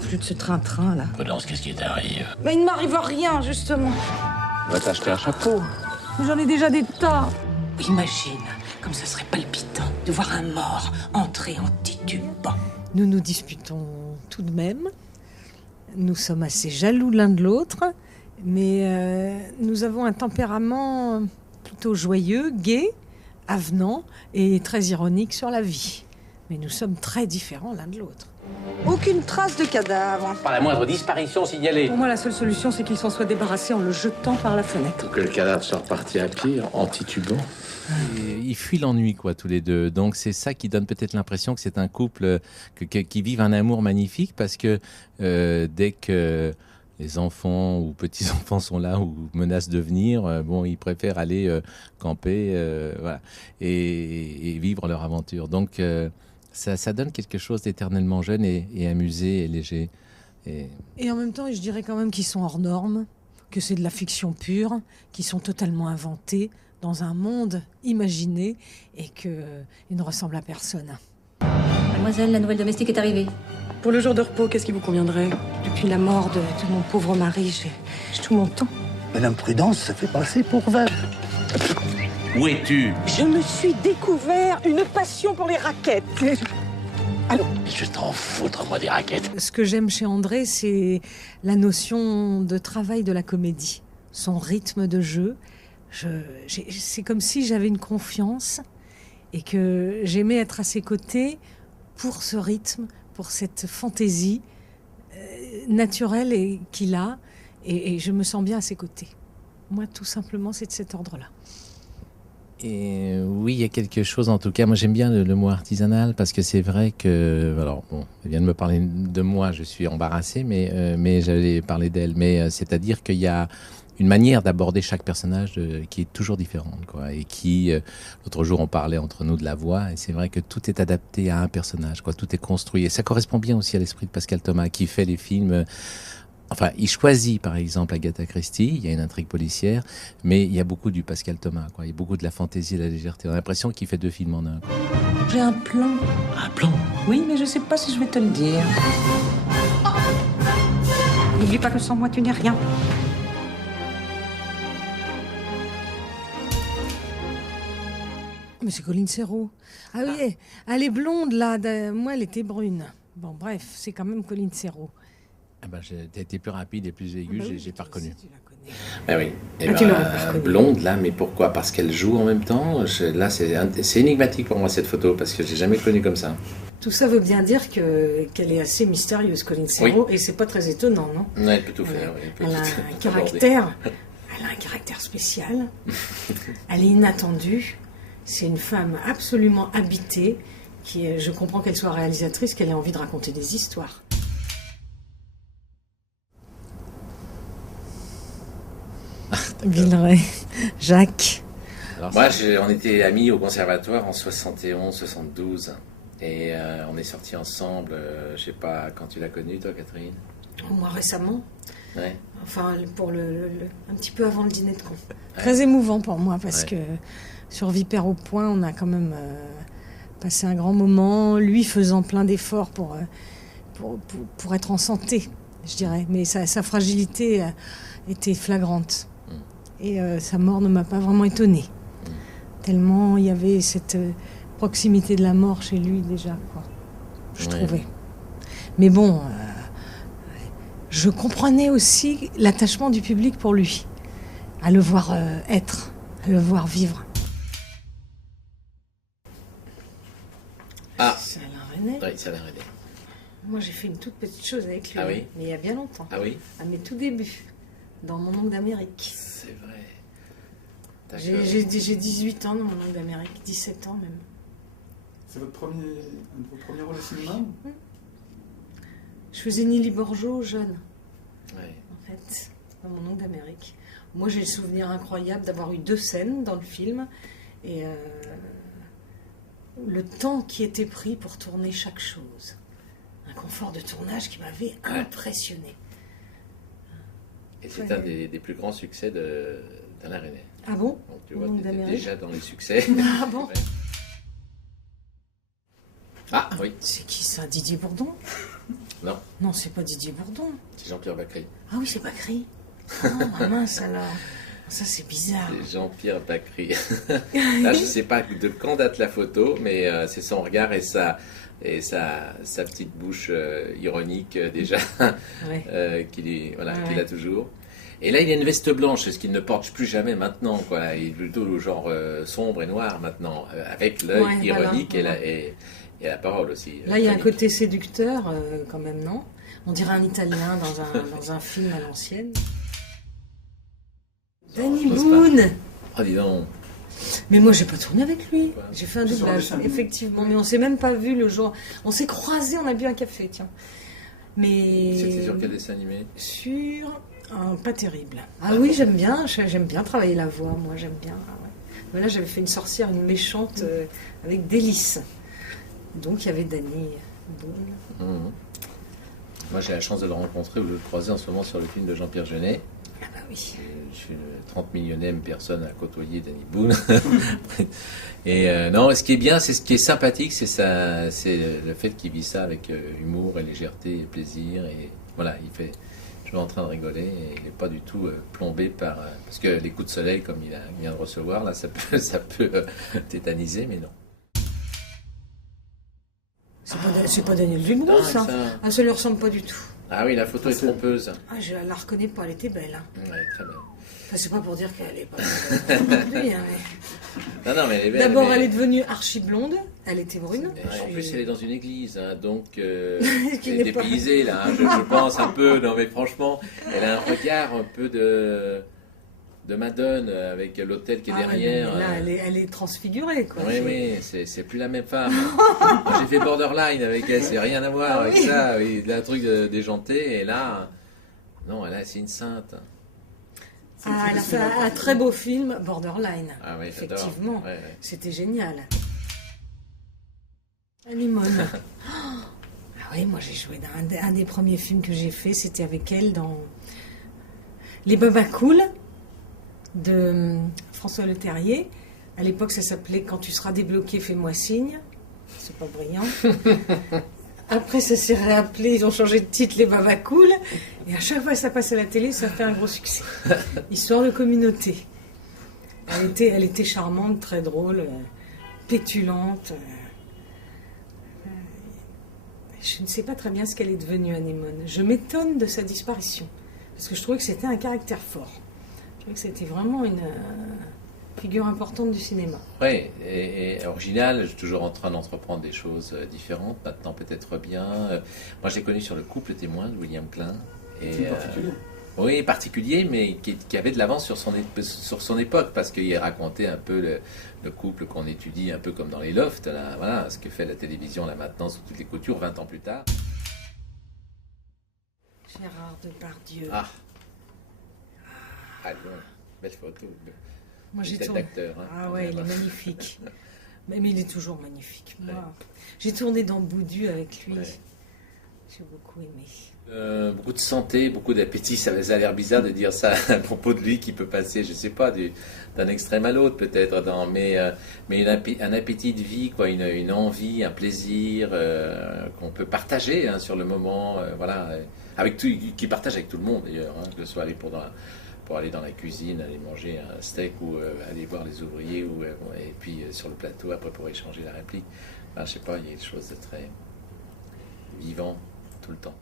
plus de ce train-train, là. Prudence, qu'est-ce qui t'arrive? Mais il ne m'arrive rien, justement. On va t'acheter un chapeau. Mais j'en ai déjà des tas. Imagine comme ça serait palpitant de voir un mort entrer en titubant. Nous nous disputons tout de même. Nous sommes assez jaloux l'un de l'autre, mais nous avons un tempérament plutôt joyeux, gai, avenant et très ironique sur la vie. Mais nous sommes très différents l'un de l'autre. Aucune trace de cadavre. Pas la moindre disparition signalée. Pour moi, la seule solution, c'est qu'il s'en soit débarrassé en le jetant par la fenêtre. Que le cadavre soit reparti à pied, en titubant. Ils fuient l'ennui, quoi, tous les deux. Donc c'est ça qui donne peut-être l'impression que c'est un couple qui vivent un amour magnifique, parce que dès que les enfants ou petits-enfants sont là ou menacent de venir, bon, ils préfèrent aller camper, voilà, et vivre leur aventure. Donc ça donne quelque chose d'éternellement jeune et amusé et léger. Et en même temps, je dirais quand même qu'ils sont hors normes, que c'est de la fiction pure, qu'ils sont totalement inventés dans un monde imaginé et qu'ils ne ressemblent à personne. Mademoiselle, la nouvelle domestique est arrivée. Pour le jour de repos, qu'est-ce qui vous conviendrait? Depuis la mort de mon pauvre mari, j'ai tout mon temps. Madame Prudence se fait passer pour veuve. Où es-tu? Je me suis découvert une passion pour les raquettes. Allô? Je t'en foutre, moi, des raquettes. Ce que j'aime chez André, c'est la notion de travail de la comédie, son rythme de jeu. C'est comme si j'avais une confiance et que j'aimais être à ses côtés pour ce rythme, pour cette fantaisie naturelle qu'il a, et je me sens bien à ses côtés. Moi, tout simplement, c'est de cet ordre-là. Et oui, il y a quelque chose, en tout cas, moi j'aime bien le mot artisanal, parce que c'est vrai que, alors bon, elle vient de me parler de moi, je suis embarrassé, mais j'allais parler d'elle, mais c'est-à-dire qu'il y a une manière d'aborder chaque personnage qui est toujours différente, quoi, et qui, l'autre jour on parlait entre nous de la voix, et c'est vrai que tout est adapté à un personnage, quoi, tout est construit, et ça correspond bien aussi à l'esprit de Pascal Thomas, qui fait les films. Enfin, il choisit par exemple Agatha Christie, il y a une intrigue policière, mais il y a beaucoup du Pascal Thomas, quoi. Il y a beaucoup de la fantaisie et de la légèreté. On a l'impression qu'il fait deux films en un, quoi. J'ai un plan. Un plan? Oui, mais je sais pas si je vais te le dire. N'oublie pas que sans moi, tu n'es rien. Mais c'est Colline Serrault. Ah oui, elle est blonde là, moi elle était brune. Bon bref, c'est quand même Colline Serrault. Ah ben, t'as été plus rapide et plus aigu, j'ai pas reconnu. Tu la connais. Ben oui. Et Ah, tu l'aurais pas reconnu. Blonde là, mais pourquoi? Parce qu'elle joue en même temps. Là, c'est énigmatique pour moi cette photo, parce que j'ai jamais connu comme ça. Tout ça veut bien dire qu'elle est assez mystérieuse, Colline Serrault, et c'est pas très étonnant, non? Ouais, elle peut tout faire. Oui, Elle a un caractère, elle a un caractère spécial. Elle est inattendue. C'est une femme absolument habitée. Je comprends qu'elle soit réalisatrice, qu'elle ait envie de raconter des histoires. Villeray, Jacques. Alors, moi, on était amis au conservatoire en 71, 72. Et on est sortis ensemble, je sais pas, quand tu l'as connue, toi, Catherine? Moi, récemment. Ouais. Enfin, pour un petit peu avant le dîner de con. Ouais. Très émouvant pour moi, parce que sur Vipère au Point, on a quand même passé un grand moment, lui faisant plein d'efforts pour être en santé, je dirais. Mais sa fragilité était flagrante. Et sa mort ne m'a pas vraiment étonnée. Tellement il y avait cette proximité de la mort chez lui déjà, quoi, je trouvais. Mais bon, je comprenais aussi l'attachement du public pour lui, à le voir être, à le voir vivre. Ah, c'est Alain Resnais. Oui, c'est Alain Resnais. Moi, j'ai fait une toute petite chose avec lui, mais il y a bien longtemps. Ah oui? À mes tout débuts, dans Mon oncle d'Amérique. C'est vrai. J'ai 18 ans dans Mon oncle d'Amérique, 17 ans même. C'est votre premier rôle au cinéma? Je faisais Nelly Borjo jeune, en fait, dans Mon oncle d'Amérique. Moi, j'ai le souvenir incroyable d'avoir eu 2 scènes dans le film, et le temps qui était pris pour tourner chaque chose. Un confort de tournage qui m'avait impressionné. Et c'est un des plus grands succès d'Alain Resnais. Ah bon? Donc, tu vois, tu étais déjà dans les succès. Ah bon? Ah oui. C'est qui ça? Didier Bourdon? Non, Non, c'est pas Didier Bourdon. c'est Jean-Pierre Bacry. Ah oui, c'est Bacri. Oh, mince alors. Ça, c'est bizarre. C'est Jean-Pierre Bacry. Là, je ne sais pas de quand date la photo, mais c'est son regard et sa petite bouche ironique déjà, Ouais. qu'il a toujours. Et là, il a une veste blanche, ce qu'il ne porte plus jamais maintenant, quoi. Il est plutôt genre sombre et noir maintenant, avec l'œil Ouais, ironique voilà. et la parole aussi. Là, il y a un ironique. côté séducteur, quand même, non? On dirait un Italien dans un film à l'ancienne. Danny j'ose Boone. Oh, dis donc. Mais moi, j'ai pas tourné avec lui. Ouais. J'ai fait un Sur le doublage, dessin animé. effectivement. Mais on s'est même pas vu le jour. On s'est croisés, on a bu un café, tiens. Mais C'était sur quel dessin animé? sur un pas terrible. Ah oui, j'aime bien travailler la voix. Moi, j'aime bien. Ah ouais. Mais là, j'avais fait une sorcière, une méchante avec délice. Donc, il y avait Danny Boone. Mhm. Moi, j'ai la chance de le rencontrer ou de le croiser en ce moment sur le film de Jean-Pierre Jeunet. Ah bah oui. Je suis le 30 millionième personne à côtoyer Danny Boone. Et non, ce qui est bien, c'est ce qui est sympathique, c'est le fait qu'il vit ça avec humour et légèreté et plaisir. Et voilà, il fait toujours en train de rigoler et il n'est pas du tout plombé par... parce que les coups de soleil, comme il vient de recevoir, là, ça peut tétaniser, mais non. C'est pas Daniel Dubois, Non, ça. ça- Ah, ça lui ressemble pas du tout. Ah oui, la photo est trompeuse. Ah, je la reconnais pas, elle était belle. Hein. Ouais, très bien. Enfin, c'est pas pour dire qu'elle est pas belle aujourd'hui, hein, mais... Non, mais elle est belle. D'abord, mais- elle est devenue archi blonde. Elle était brune. En plus, elle est dans une église, hein, donc Qui elle n'est est pas- dépaysée, là, hein, je pense un peu. Non, mais franchement, elle a un regard un peu de Madone avec l'hôtel qui est Ah, derrière. mais là, elle est transfigurée, quoi. Oui, oui, c'est plus la même femme. Moi, j'ai fait Borderline avec elle, c'est rien à voir Ah avec oui. ça. Oui, un truc déjanté, et là, non, là, c'est une sainte. Ah, elle a fait un très beau film, Borderline. Ah oui, j'adore. Effectivement. Ouais, ouais. C'était génial. Anémone. Ah oui, moi j'ai joué dans un des premiers films que j'ai fait, c'était avec elle dans Les Babacools de François Leterrier. À l'époque, ça s'appelait Quand tu seras débloqué, fais-moi signe. C'est pas brillant. Après, ça s'est réappelé, ils ont changé de titre, Les Babacools. Et à chaque fois que ça passe à la télé, ça fait un gros succès. Histoire de communauté. Elle était charmante, très drôle, pétulante. Je ne sais pas très bien ce qu'elle est devenue, Anémone. Je m'étonne de sa disparition. Parce que je trouvais que c'était un caractère fort. Je trouvais que c'était vraiment une figure importante du cinéma. Oui, et original, je suis toujours en train d'entreprendre des choses différentes, maintenant peut-être bien. Moi, j'ai connu sur Le couple témoin de William Klein. Et, C'est particulier. oui, particulier, mais qui avait de l'avance sur son époque, parce qu'il racontait un peu le couple qu'on étudie, un peu comme dans les lofts, là, voilà, ce que fait la télévision là maintenant sous toutes les coutures, 20 ans plus tard. Gérard Depardieu. Ah, bon, belle photo. Moi, Belle j'ai tête tourné. d'acteur, hein, Ah quand ouais, même. il est magnifique. Mais il est toujours magnifique. Moi, j'ai tourné dans Boudu avec lui. Ouais. J'ai beaucoup aimé. Beaucoup de santé, beaucoup d'appétit, ça a l'air bizarre de dire ça à propos de lui qui peut passer, je sais pas, d'un extrême à l'autre peut-être, mais un appétit de vie, quoi, une envie, un plaisir qu'on peut partager hein, sur le moment, voilà, avec tout, qui partage avec tout le monde d'ailleurs, hein, que ce soit aller pour aller dans la cuisine, aller manger un steak ou aller voir les ouvriers, et puis sur le plateau après pour échanger la réplique. Enfin, je sais pas, il y a quelque chose de très vivant tout le temps.